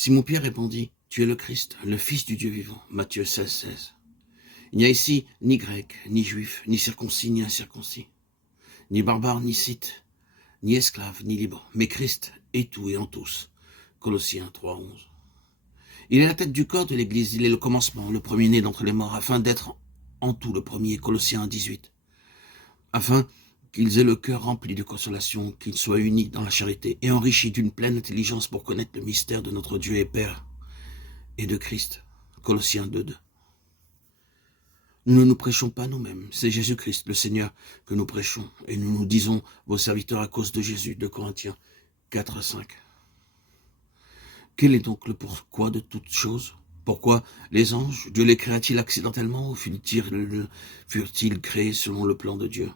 Simon-Pierre répondit, « Tu es le Christ, le Fils du Dieu vivant. » Matthieu 16, 16. Il n'y a ici ni grec, ni juif, ni circoncis, ni incirconcis, ni barbare, ni scythe, ni esclave, ni libre, mais Christ est tout et en tous. Colossiens 3, 11. Il est la tête du corps de l'Église, il est le commencement, le premier-né d'entre les morts, afin d'être en tout le premier, Colossiens 18. Afin qu'ils aient le cœur rempli de consolation, qu'ils soient unis dans la charité et enrichis d'une pleine intelligence pour connaître le mystère de notre Dieu et Père et de Christ. Colossiens 2.2. Nous ne nous prêchons pas nous-mêmes, c'est Jésus-Christ, le Seigneur, que nous prêchons, et nous nous disons vos serviteurs à cause de Jésus, de Corinthiens 4.5. Quel est donc le pourquoi de toutes choses? Pourquoi les anges, Dieu les créa-t-il accidentellement ou furent-ils créés selon le plan de Dieu?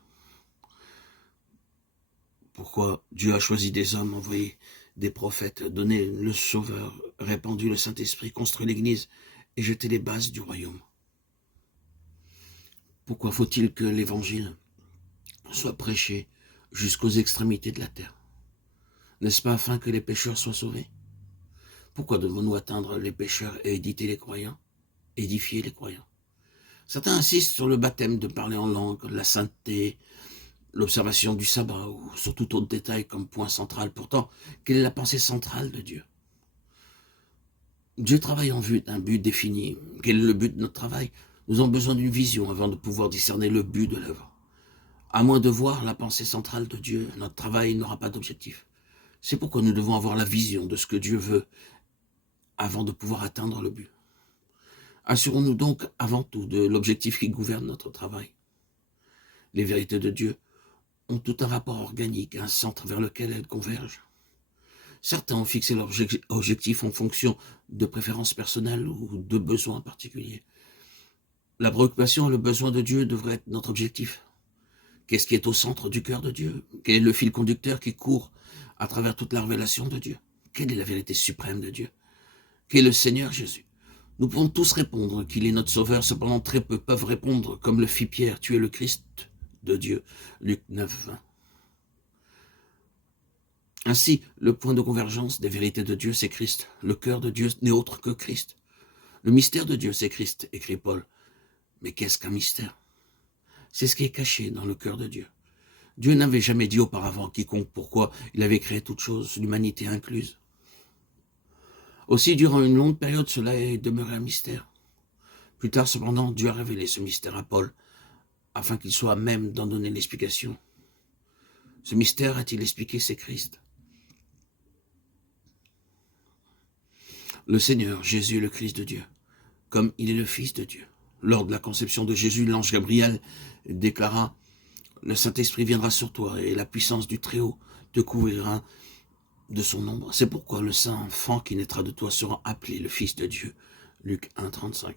Pourquoi Dieu a choisi des hommes, envoyé des prophètes, donné le Sauveur, répandu le Saint-Esprit, construit l'Église et jeté les bases du royaume? Pourquoi faut-il que l'Évangile soit prêché jusqu'aux extrémités de la terre? N'est-ce pas afin que les pécheurs soient sauvés? Pourquoi devons-nous atteindre les pécheurs et édifier les croyants? Certains insistent sur le baptême, de parler en langue, la sainteté, l'observation du sabbat ou sur tout autre détail comme point central. Pourtant, quelle est la pensée centrale de Dieu? Dieu travaille en vue d'un but défini. Quel est le but de notre travail? Nous avons besoin d'une vision avant de pouvoir discerner le but de l'œuvre. À moins de voir la pensée centrale de Dieu, notre travail n'aura pas d'objectif. C'est pourquoi nous devons avoir la vision de ce que Dieu veut avant de pouvoir atteindre le but. Assurons-nous donc avant tout de l'objectif qui gouverne notre travail. Les vérités de Dieu ont tout un rapport organique, un centre vers lequel elles convergent. Certains ont fixé leur objectif en fonction de préférences personnelles ou de besoins particuliers. La préoccupation et le besoin de Dieu devraient être notre objectif. Qu'est-ce qui est au centre du cœur de Dieu? Quel est le fil conducteur qui court à travers toute la révélation de Dieu? Quelle est la vérité suprême de Dieu? Qui est le Seigneur Jésus? Nous pouvons tous répondre qu'il est notre Sauveur, cependant très peu peuvent répondre, comme le fit Pierre, tu es le Christ de Dieu. Luc 9, 20. Ainsi, le point de convergence des vérités de Dieu, c'est Christ. Le cœur de Dieu n'est autre que Christ. Le mystère de Dieu, c'est Christ, écrit Paul. Mais qu'est-ce qu'un mystère? C'est ce qui est caché dans le cœur de Dieu. Dieu n'avait jamais dit auparavant à quiconque pourquoi il avait créé toute chose, l'humanité incluse. Aussi, durant une longue période, cela est demeuré un mystère. Plus tard, cependant, Dieu a révélé ce mystère à Paul, afin qu'il soit à même d'en donner l'explication. Ce mystère, a-t-il expliqué, c'est Christ. Le Seigneur, Jésus, le Christ de Dieu, comme il est le Fils de Dieu. Lors de la conception de Jésus, l'ange Gabriel déclara « Le Saint-Esprit viendra sur toi et la puissance du Très-Haut te couvrira de son ombre. C'est pourquoi le Saint enfant qui naîtra de toi sera appelé le Fils de Dieu. » Luc 1, 35.